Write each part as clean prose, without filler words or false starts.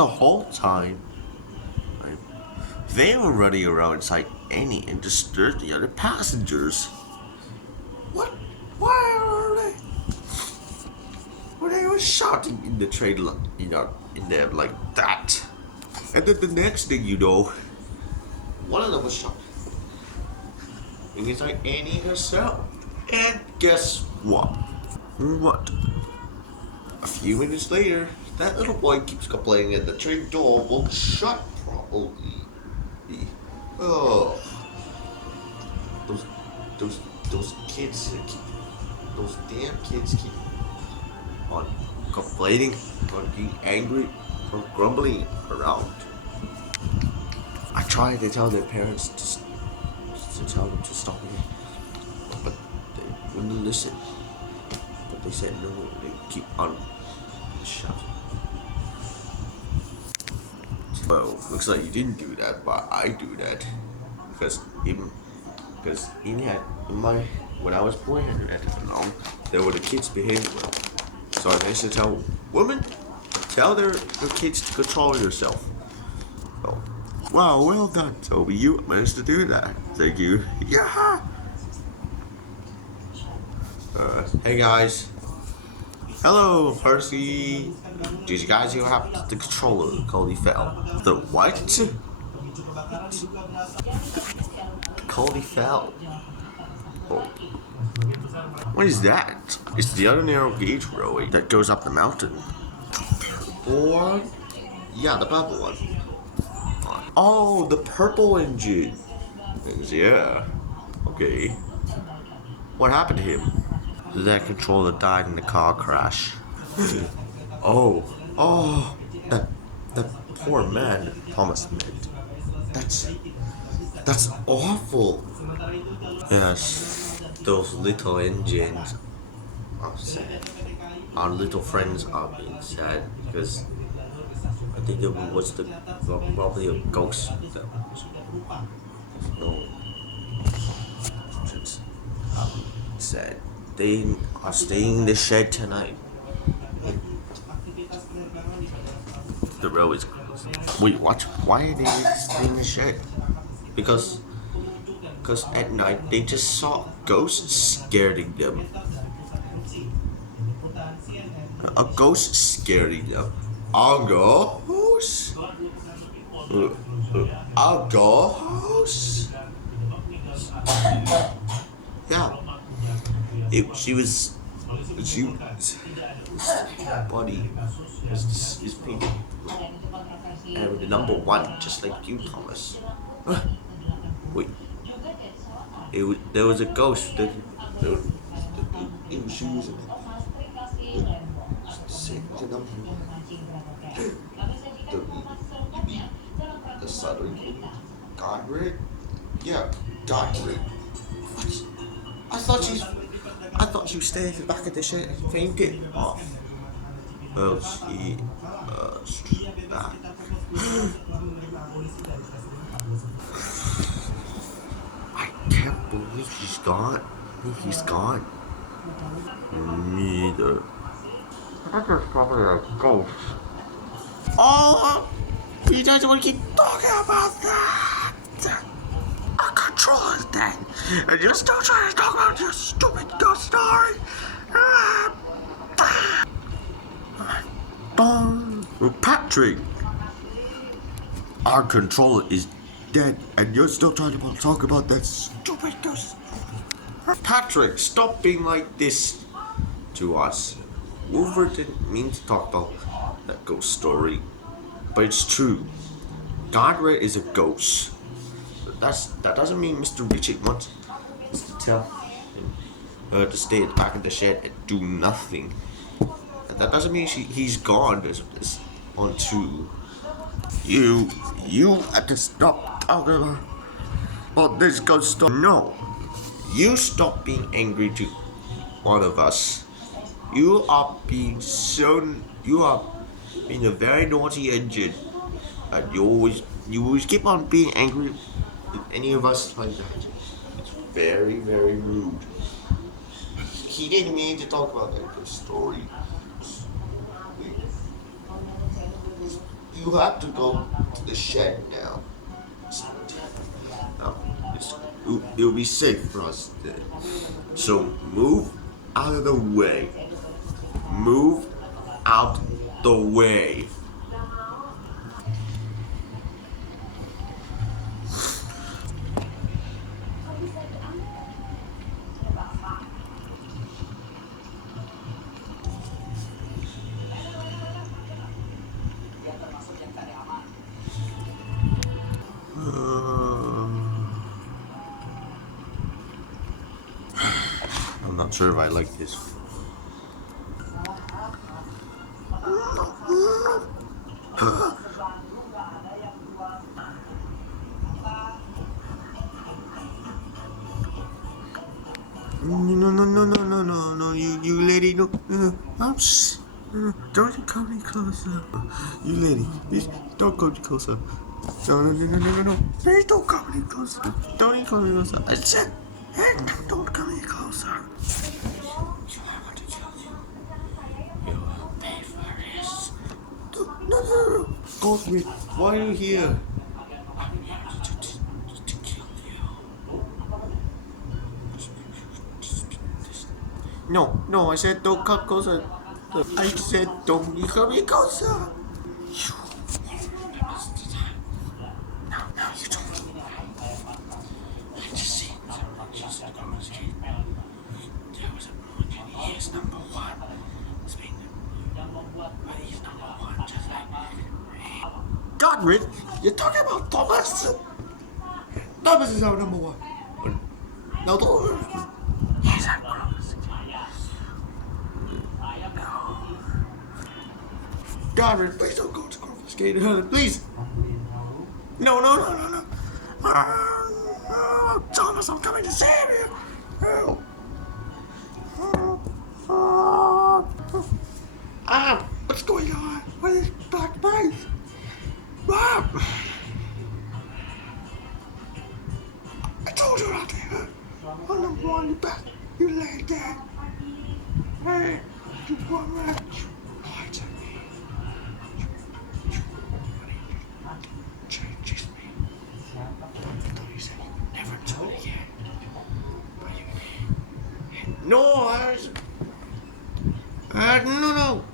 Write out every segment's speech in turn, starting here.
the whole time, right, they were running around inside Annie and disturbed the other passengers. What? Why are they? When they were shouting in the train, in there like that. And then the next thing you know, one of them was shot. And it's like Annie herself. And guess what? What? A few minutes later, that little boy keeps complaining that the train door won't shut properly. Oh, those, those, those kids keep, those damn kids keep on complaining, on being angry, on grumbling around. I tried to tell their parents to tell them to stop it, but they wouldn't listen. But they said no, they keep on shouting. Well, looks like you didn't do that, but I do that because when I was born at along, there were the kids behaving well. So I managed to tell women, tell their kids to control yourself. Oh, wow, well done, Toby. You managed to do that. Thank you. Yeah. Hey guys. Hello, Percy. Did you guys hear what happened to the controller? Cody fell. The what? Cody fell. Oh. What is that? It's the other narrow gauge railway that goes up the mountain. Or, yeah, the purple one. Oh, the purple engine. Yeah. Okay. What happened to him? That controller died in the car crash. Oh, that poor man, Thomas meant. That's awful. Yes, those little engines are sad. Our little friends are being sad because I think it was probably a ghost that was no sad. They are staying in the shed tonight. The road is closed. Wait, what? Why are they staying in the shed? Because at night they just saw ghosts scaring them. A ghost scaring them. A ghost? A ghost? Yeah. His body is pink. And the number one, just like you, Thomas. Wait. There was a ghost that in shoes and the number the southern Godred? Yeah, Godred. What? I thought she was staying at the back of the shed and fainted off. Well, she back. I can't believe she's gone. I think he's gone. Neither. I think there's probably a ghost. Oh, you guys want to keep talking about that? Our control is dead, and you're still trying to talk about your stupid ghost story. Patrick, our controller is dead, and you're still trying to talk about that stupid ghost. Patrick, stop being like this to us. Wolver didn't mean to talk about that ghost story, but it's true. Godred is a ghost. That doesn't mean Mr. Richard wants us to tell her to stay back in the shed and do nothing. That doesn't mean he's gone. There's on two. You have to stop talking about this ghost story. No, you stop being angry to one of us. You are being a very naughty engine, and you always keep on being angry with any of us like that. It's very, very rude. He didn't mean to talk about that story. You have to go to the shed now. Now, it'll be safe for us then. So move out of the way. Move out the way. I'm not sure if I like this. No, you lady, no, don't come any closer. You lady, please don't go any closer. No, please don't come any closer. Don't even come any closer. I said, hey, don't come any closer. I want to kill you. You will pay for this. No. Goldman, why are you here? I'm here to kill you. No, I said don't come closer. I said don't come any closer. Now you don't. I just seen someone just across the street. There was a moon and he is number one. But he's number one, just like me. Godwin, you're talking about Thomas? Thomas is our number one. No, he's our cross. Godwin, please don't go to confiscated. Please. No. Thomas, I'm coming to save you. What's going on? What is Black Mice? I told you out there. I'm the one you bet. You laid there. Hey, you want me? Lied to me. Changes me. Don't you say you never told it yet? But you no, no.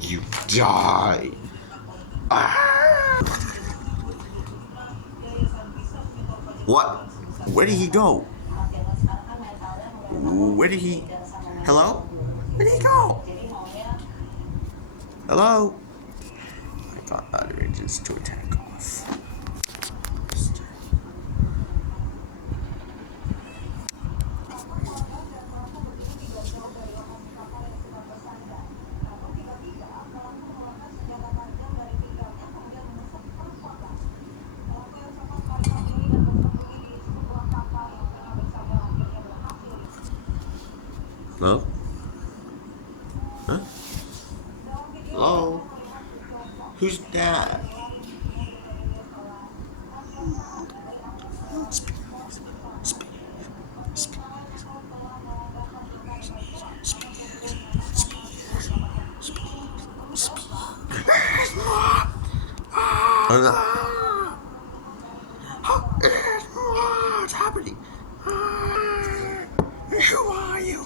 You die. What? Where did he go? Where did he... Hello? Where did he go? Hello? I got other agents to attack us. Hello? Huh? Hello? Who's that? What's happening? Who are you?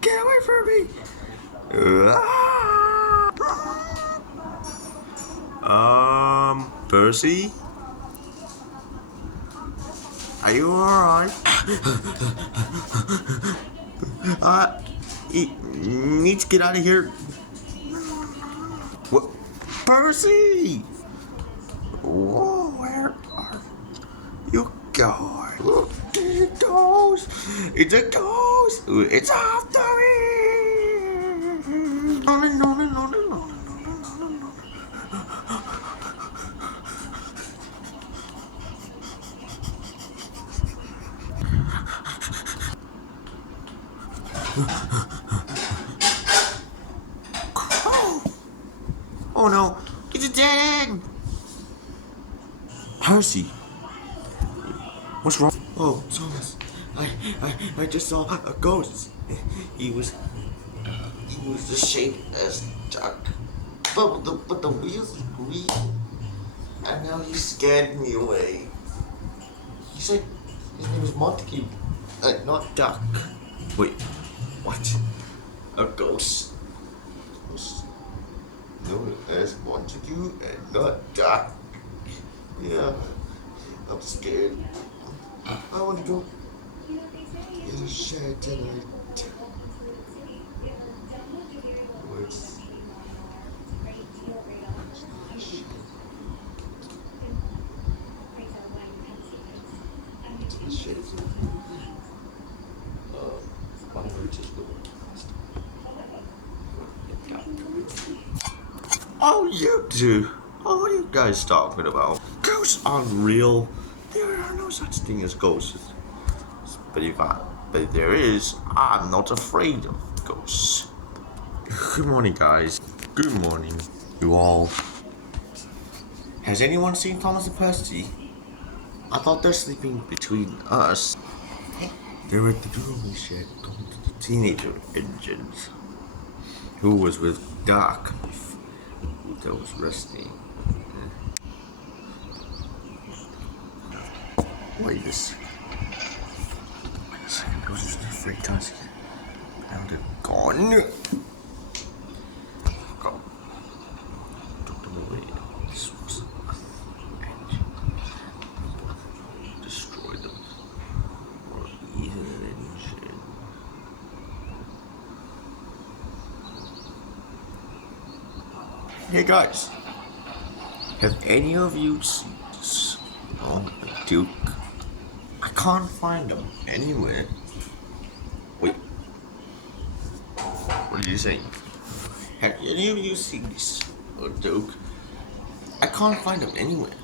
Get away from me! Percy? Are you alright? Need to get out of here. What? Percy! Whoa, where are god. Look, it's a ghost. It's a ghost. It's after me. No, no, no, no, no, no. Oh no, it's a dead end. Percy, what's wrong? Oh, Thomas, I just saw a ghost. He was the shape as Jack, but the wheels were green, and now he scared me away. He said his name was Montague, not Duck. Wait, what? A ghost? Known as Montague and not Duck. Yeah, I'm scared. I want to go in the shed tonight. What's the shed? My word is the one. Oh, you two. Oh, what are you guys talking about? Ghosts aren't real. There are no such thing as ghosts. But if there is, I'm not afraid of ghosts. Good morning, guys. Good morning, you all. Has anyone seen Thomas and Percy? I thought they're sleeping between us. They're at the jewelry shed going to the teenager engines. Who was with Doc? That was resting. Wait a second. That was just a freak task. Now they're gone. Go. Took them away. This was engine. Destroy them. Or eat an engine. Hey guys. Have any of you seen this? Oh, Duke. I can't find them anywhere. Wait. What are you saying? Have any of you seen this? Oh, Duke. I can't find them anywhere.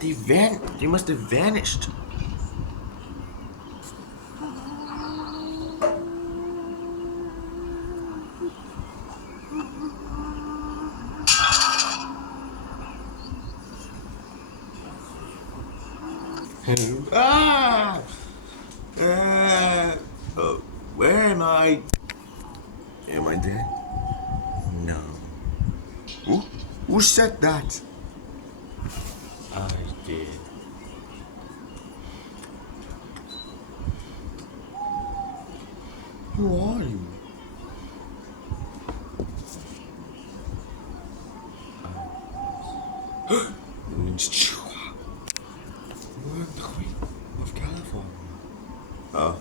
They must have vanished. Ah! Where am I? Am I dead? No. Who said that? I did. Who are you? It's true. We're the Queen of California. Oh.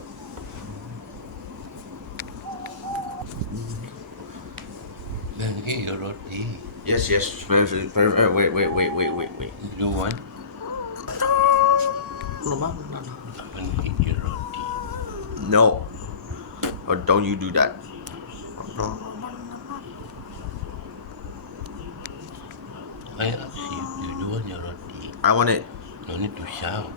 Then get your roti. Yes. Wait. You do one? No. And get your roti. No. Or don't you do that. I ask you, you do want your roti? I want it. No need to shout.